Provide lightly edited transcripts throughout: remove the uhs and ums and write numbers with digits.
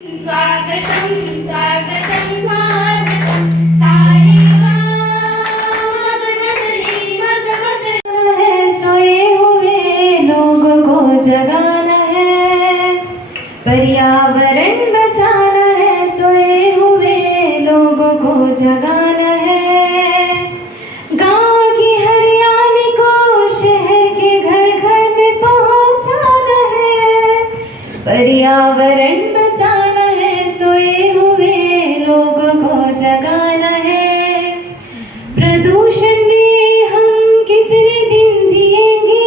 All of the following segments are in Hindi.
स्वागतम स्वागतम स्वागतम सारे मगमग है, सोए हुए लोगों को जगाना है, पर्यावरण बचाना है, सोए हुए लोगों को जगाना है, गांव की हरियाली को शहर के घर घर में पहुंचाना है, पर्यावरण बचाना है, सोए हुए लोगों को जगाना है। प्रदूषण में हम कितने दिन जिएंगे,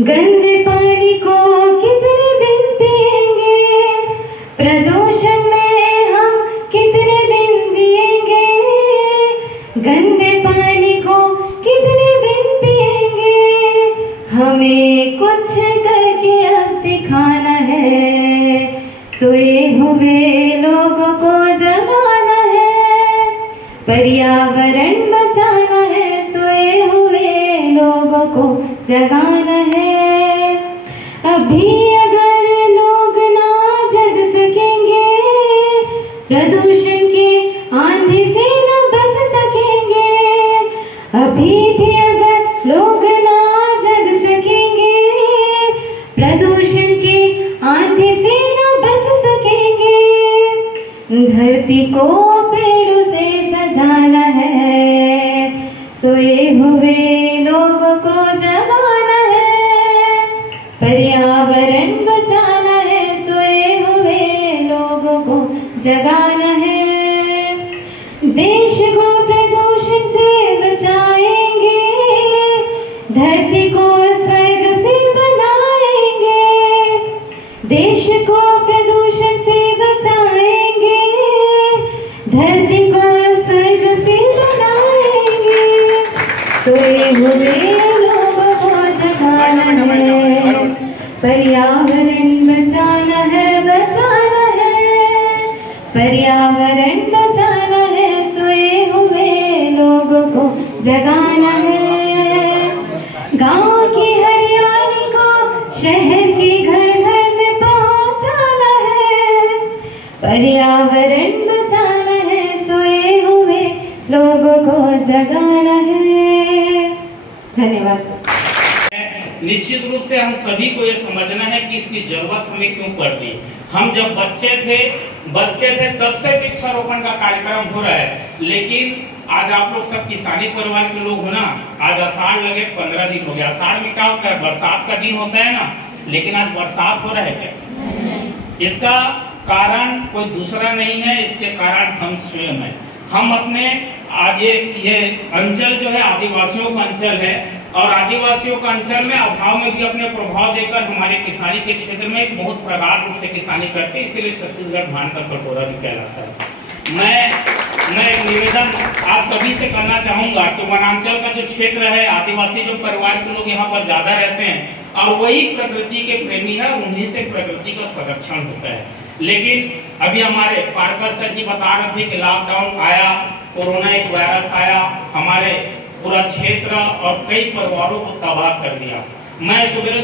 गंदे पानी को कितने दिन पिएंगे, प्रदूषण में हम कितने दिन जिएंगे, गंदे पानी को कितने दिन पिएंगे, हमें कुछ करके अब दिखाना है, सोए हुए लोगों को जगाना है, पर्यावरण बचाना है, सोए हुए लोगों को जगाना है। अभी अगर लोग ना जग सकेंगे, प्रदूषण के आंधी से न बच सकेंगे, अभी भी अगर लोग ना जग सकेंगे, प्रदूषण के आंधी से न बच सकेंगे, धरती को पेड़ों से सजाना है, सोए हुए लोगों को जगाना है, पर्यावरण बचाना है, सोए हुए लोगों को जगाना है। देश को प्रदूषण से बचाएंगे, धरती को स्वर्ग फिर बनाएंगे, देश को प्रदूषण से बचाएंगे, धरती को स्वर्ग फिर बनाएंगे, सोए हुए लोगों को जगाना है, पर्यावरण बचाना है, बचाना है, पर्यावरण बचाना है, सोए हुए लोगों को जगाना है, गांव की हरियाली को शहर के घर घर में पहुंचाना है, पर्यावरण बचाना है, सोए हुए लोगों को जगाना है। धन्यवाद। निश्चित रूप से हम सभी को ये समझना है कि इसकी जरूरत हमें क्यों पड़ रही है। हम जब बच्चे थे तब से वृक्षारोपण का कार्यक्रम हो रहा है, लेकिन आज आप लोग सब किसानी परिवार के लोग हो ना, आज आषाढ़ लगे 15 दिन हो गया। आषाढ़ में क्या होता है, बरसात का दिन होता है ना, लेकिन आज बरसात हो रहा है क्या? इसका कारण कोई दूसरा नहीं है, इसके कारण हम स्वयं हैं। हम अपने आज ये अंचल जो है आदिवासियों का अंचल है, और आदिवासियों का अंचल में अभाव में भी अपने प्रभाव देकर हमारे किसानी के क्षेत्र में बहुत प्रगाढ़ रूप से किसानी करते, इसीलिए छत्तीसगढ़ धान का कटोरा भी कहलाता है। मैं एक निवेदन आप सभी से करना चाहूंगा कि वनांचल का जो क्षेत्र है, आदिवासी जो परिवार के लोग यहाँ पर ज्यादा रहते हैं और वही प्रकृति के प्रेमी है, उन्हीं से प्रकृति का संरक्षण होता है। लेकिन अभी हमारे पारकर सर जी बता रहे थे कि लॉकडाउन आया, कोरोना एक वायरस आया, हमारे पूरा क्षेत्र और कई परिवारों को तबाह कर दिया। मैं सुबह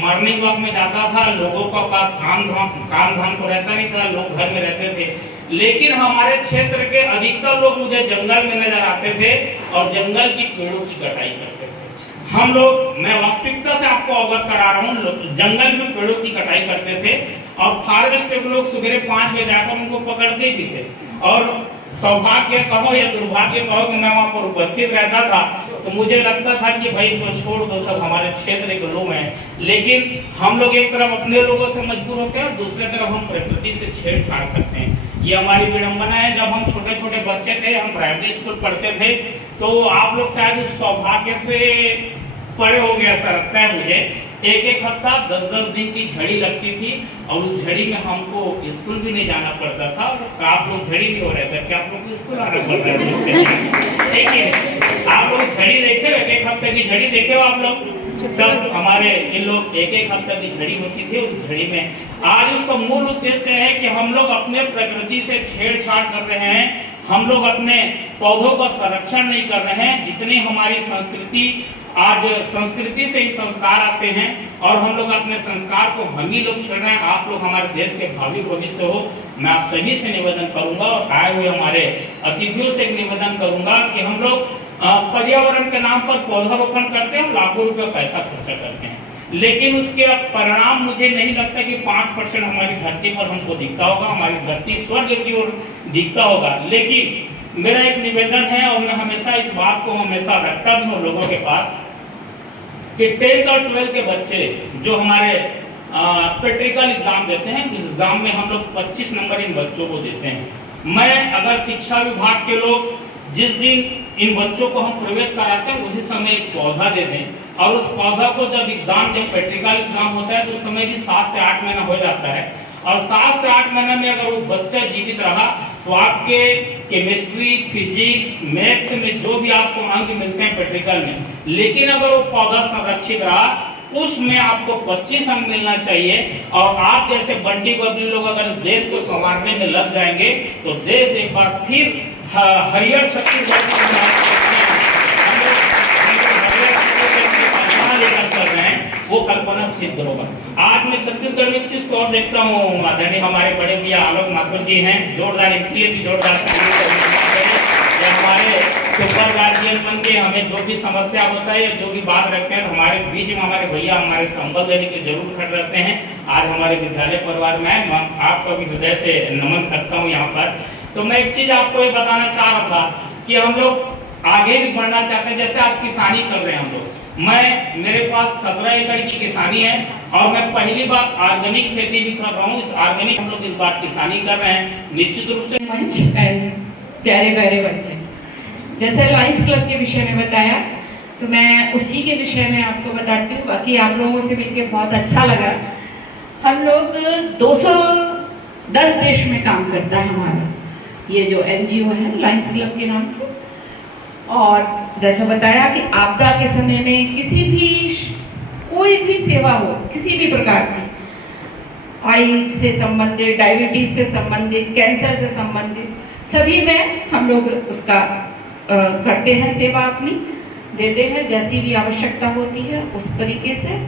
मॉर्निंग वॉक में जाता था, लोगों के पास काम धाम तो रहता नहीं था, लोग घर में रहते थे, लेकिन हमारे क्षेत्र के अधिकतर लोग मुझे जंगल में नजर आते थे और जंगल की पेड़ों की कटाई करते थे। हम लोग, मैं वास्तविकता से आपको अवगत करा रहा हूँ, जंगल में पेड़ों की कटाई करते थे और फॉरेस्ट के लोग सुबह 5 बजे जाकर उनको पकड़ते भी थे। और सौभाग्य कहो या दुर्भाग्य कहो कि मैं वहाँ पर उपस्थित रहता था, तो मुझे लगता था कि भाई तो छोड़ दो, सब हमारे क्षेत्र के लोग हैं। लेकिन हम लोग एक तरफ अपने लोगों से मजबूर होते हैं और दूसरे तरफ हम प्रकृति से छेड़छाड़ करते हैं। ये हमारी विडंबना है। जब हम छोटे छोटे बच्चे थे, हम प्राइमरी स्कूल पढ़ते थे, तो आप लोग शायद उस सौभाग्य से परे हो गया ऐसा लगता है मुझे। एक हफ्ता 10-10 दिन की झड़ी लगती थी और उस झड़ी में हमको स्कूल भी नहीं जाना पड़ता था। आप लोग झड़ी नहीं हो रहे थे कि आप लोग को स्कूल आना पड़ता है? आप लोग झड़ी देखे, एक हफ्ते की झड़ी देखे हो आप लोग सब? हमारे इन लोग एक हफ्ते की झड़ी होती थी। उस झड़ी में आज उसका मूल उद्देश्य है कि हम लोग अपने प्रकृति से छेड़छाड़ कर रहे हैं, हम लोग अपने पौधों का संरक्षण नहीं कर रहे हैं। जितनी हमारी संस्कृति आज संस्कृति से ही संस्कार आते हैं और हम लोग अपने संस्कार को हम ही लोग छोड़ रहे हैं। आप लोग हमारे देश के भावी भविष्य हो। मैं आप सभी से निवेदन करूंगा और आए हुए हमारे अतिथियों से निवेदन करूंगा कि हम लोग पर्यावरण के नाम पर पौधारोपण करते हैं, लाखों रुपए पैसा खर्चा करते हैं, लेकिन उसके परिणाम मुझे नहीं लगता कि 5% हमारी धरती पर हमको दिखता होगा, हमारी धरती स्वर्ग की ओर दिखता होगा। लेकिन मेरा एक निवेदन है और मैं हमेशा इस बात को हमेशा रखता भी हूँ लोगों के पास कि 10th और 12th के बच्चे जो हमारे प्रैक्टिकल एग्जाम देते हैं, इस एग्जाम में हम लोग 25 नंबर इन बच्चों को देते हैं। मैं अगर शिक्षा विभाग के लोग जिस दिन इन बच्चों को हम प्रवेश कराते हैं उसी समय एक पौधा दे दें और उस पौधा को जब प्रैक्टिकल एग्जाम होता है तो उस समय भी 7 से 8 महीना हो जाता है और 7 से 8 महीने में अगर वो बच्चा जीवित रहा तो आपके केमिस्ट्री, फिजिक्स, मैथ्स में जो भी आपको अंक मिलते हैं प्रैक्टिकल में, लेकिन अगर वो पौधा संरक्षित रहा उसमें आपको 25 अंक मिलना चाहिए। और आप जैसे बंटी बबली लोग अगर देश को संवारने में लग जाएंगे तो देश एक बार फिर हरियर छत्तीसगढ़ लेकर चल रहे हैं, वो कल्पना सिद्ध होगा। आज मैं छत्तीसगढ़ में चीज को और देखता हूँ, आदरणीय हमारे बड़े भैया आलोक माथुर जी हैं, जोरदार इनके लिए भी जोरदार हमारे सुपर गार्जियन बन के हमें जो भी समस्या होता है या जो भी बात रखते हैं तो हमारे बीच में हमारे भैया हमारे संबल देने के जरूर खड़े रहते हैं। आज हमारे विद्यालय परिवार में मैं आपका भी हृदय से नमन करता हूँ यहाँ पर। तो मैं एक चीज आपको ये बताना चाह रहा था कि हम लोग आगे भी बढ़ना चाहते हैं। जैसे आज किसानी कर रहे हैं हम लोग, मेरे पास 17 एकड़ की किसानी है और मैं पहली बार ऑर्गेनिक खेती भी कर रहा हूँ। इस ऑर्गेनिक हम लोग इस बार किसानी कर रहे हैं निश्चित रूप से। मंच एंड प्यारे प्यारे बच्चे, जैसे लायंस क्लब के विषय में बताया तो मैं उसी के विषय में आपको बताती हूँ। बाकी आप लोगों से मिलकर बहुत अच्छा लगा। हम लोग 210 देश में काम करता है हमारा ये जो NGO है लायंस क्लब के नाम से। और जैसा बताया कि आपदा के समय में किसी भी कोई भी सेवा हो, किसी भी प्रकार की, आई से संबंधित, डायबिटीज से संबंधित, कैंसर से संबंधित, सभी में हम लोग उसका करते हैं, सेवा अपनी देते हैं जैसी भी आवश्यकता होती है उस तरीके से।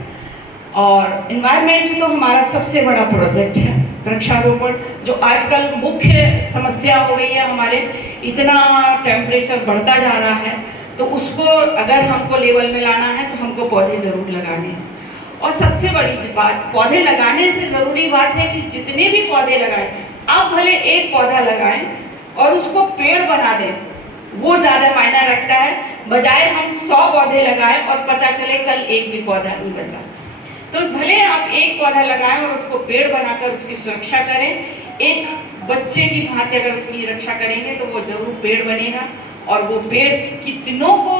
और एनवायरनमेंट तो हमारा सबसे बड़ा प्रोजेक्ट है, वृक्षारोपण, जो आजकल मुख्य समस्या हो गई है। हमारे इतना टेम्परेचर बढ़ता जा रहा है तो उसको अगर हमको लेवल में लाना है तो हमको पौधे ज़रूर लगाने हैं। और सबसे बड़ी बात, पौधे लगाने से ज़रूरी बात है कि जितने भी पौधे लगाएं, आप भले एक पौधा लगाएं और उसको पेड़ बना दें, वो ज़्यादा मायना रखता है, बजाय हम 100 पौधे लगाएं और पता चले कल एक भी पौधा नहीं बचा। तो भले आप एक पौधा लगाएं और उसको पेड़ बनाकर उसकी सुरक्षा करें। एक बच्चे की भांति अगर उसकी रक्षा करेंगे तो वो जरूर पेड़ बनेगा और वो पेड़ कितनों को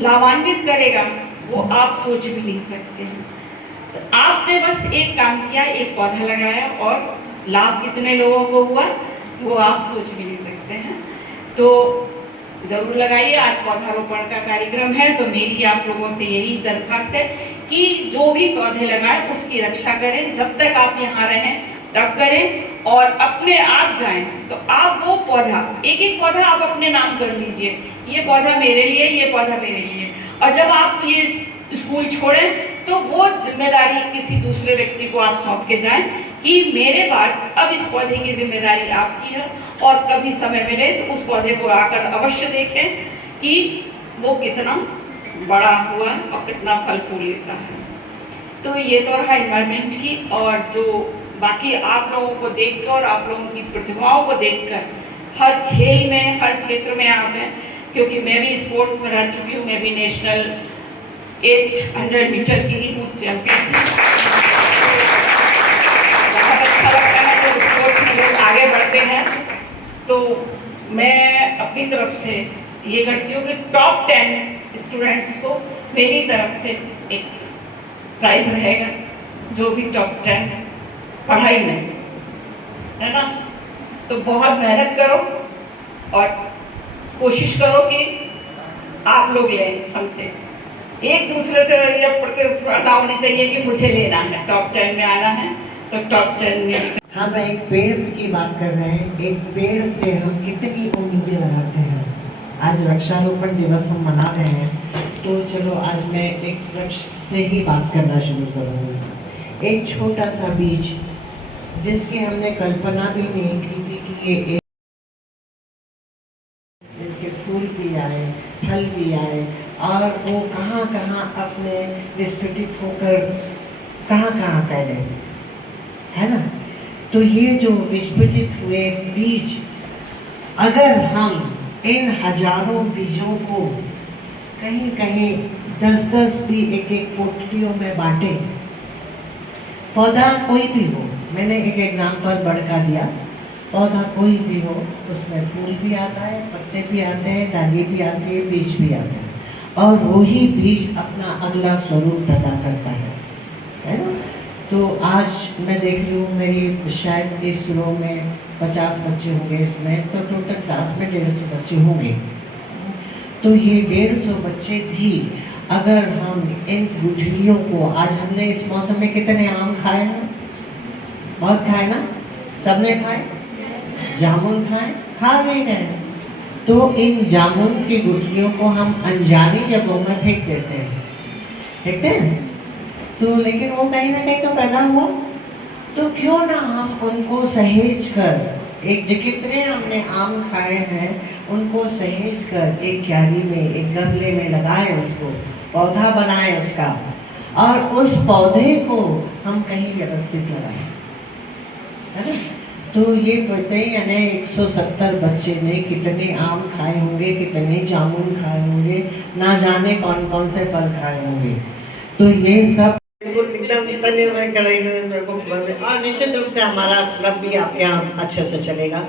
लाभान्वित करेगा वो आप सोच भी नहीं सकते हैं। तो आपने बस एक काम किया, एक पौधा लगाया और लाभ कितने लोगों को हुआ वो आप सोच भी नहीं सकते हैं। तो जरूर लगाइए। आज पौधारोपण का कार्यक्रम है तो मेरी आप लोगों से यही दरखास्त है कि जो भी पौधे लगाएं उसकी रक्षा करें। जब तक आप यहाँ रहें तब करें और अपने आप जाएं तो आप वो पौधा, एक पौधा आप अपने नाम कर लीजिए, ये पौधा मेरे लिए, ये पौधा मेरे लिए। और जब आप ये स्कूल छोड़ें तो वो जिम्मेदारी किसी दूसरे व्यक्ति को आप सौंप के जाएं कि मेरे बाद अब इस पौधे की जिम्मेदारी आपकी है। और कभी समय मिले तो उस पौधे को आकर अवश्य देखें कि वो कितना बड़ा हुआ और कितना फल फूल लेता है। तो ये तो रहा एनवायरनमेंट की। और जो बाकी आप लोगों को देखकर, आप लोगों की प्रतिभाओं को देखकर, हर खेल में, हर क्षेत्र में आप हैं, क्योंकि मैं भी स्पोर्ट्स में रह चुकी हूँ। मैं भी नेशनल 800 मीटर की ही फूड चैंपियन थी। बहुत अच्छा लगता है जब स्पोर्ट्स में लोग आगे बढ़ते हैं। तो मैं अपनी तरफ से ये करती हूँ कि टॉप 10 स्टूडेंट्स को मेरी तरफ से एक प्राइज रहेगा, जो भी टॉप 10 पढ़ाई में, है ना। तो बहुत मेहनत करो और कोशिश करो कि आप लोग लें हमसे। एक दूसरे से यह प्रतिस्पर्धा होनी चाहिए कि मुझे लेना है, टॉप 10 में आना है तो टॉप 10 में। हम एक पेड़ की बात कर रहे हैं। एक पेड़ से हम कितनी उम्मीदें लगाते हैं। आज वृक्षारोपण दिवस हम मना रहे हैं। तो चलो आज मैं एक वृक्ष से ही बात करना शुरू करूँगी। एक छोटा सा बीज जिसकी हमने कल्पना भी नहीं की थी कि ये इनके फूल भी आए, फल भी आए, और वो कहाँ कहाँ अपने विस्फोटित होकर कहाँ कहाँ फैले, है ना। तो ये जो विस्फोटित हुए बीज, अगर हम इन हजारों बीजों को कहीं कहीं 10-10 भी एक एक पोटलियों में बांटे, पौधा कोई भी हो, मैंने एक एग्जाम्पल बड़ का दिया, पौधा कोई भी हो उसमें फूल भी आता है, पत्ते भी आते हैं, डाली भी आती है, बीज भी आता है, और वही बीज अपना अगला स्वरूप पैदा करता है ना। तो आज मैं देख रही हूँ मेरी शायद इस रो में 50 बच्चे होंगे, इसमें तो टोटल क्लास में 150 बच्चे होंगे। तो ये 150 बच्चे भी अगर हम इन गुठलियों को, आज हमने इस मौसम में कितने आम खाए हैं, बहुत खाए ना, सबने खाए, जामुन खाए, खा भी रहे हैं। तो इन जामुन की गुठलियों को हम अनजानी जगहों में फेंक देते हैं, फेंकते हैं, तो लेकिन वो कहीं ना कहीं तो पैदा हुआ। तो क्यों ना हम उनको सहेज कर, एक जितने हमने आम खाए हैं उनको सहेज कर एक क्यारी में, एक गमले में लगाएं, उसको पौधा बनाएं उसका, और उस पौधे को हम कहीं व्यवस्थित लगाएं, है ना। तो ये पता ही है, 170 बच्चे ने कितने आम खाए होंगे, कितने जामुन खाए होंगे, ना जाने कौन कौन से फल खाए होंगे। तो ये सब एकदम तने हुए कड़ाई, और निश्चित रूप से हमारा क्लब भी आपके यहाँ अच्छे से चलेगा।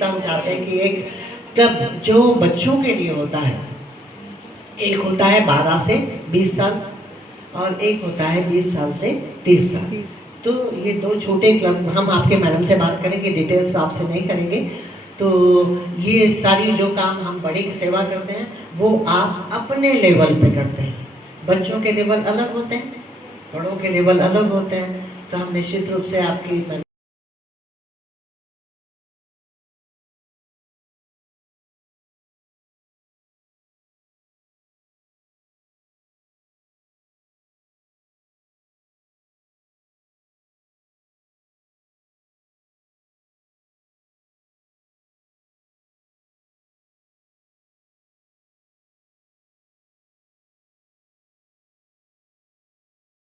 तो हम चाहते हैं कि एक क्लब जो बच्चों के लिए होता है, एक होता है 12 से 20 साल और एक होता है 20 साल से 30 साल। तो ये दो छोटे क्लब हम आपके मैडम से बात करेंगे, डिटेल्स आपसे नहीं करेंगे। तो ये सारी जो काम हम बड़े की सेवा करते हैं वो आप अपने लेवल पे करते हैं। बच्चों के लेवल अलग होते हैं, बड़ों के लेवल अलग होते हैं। तो हम निश्चित रूप से आपकी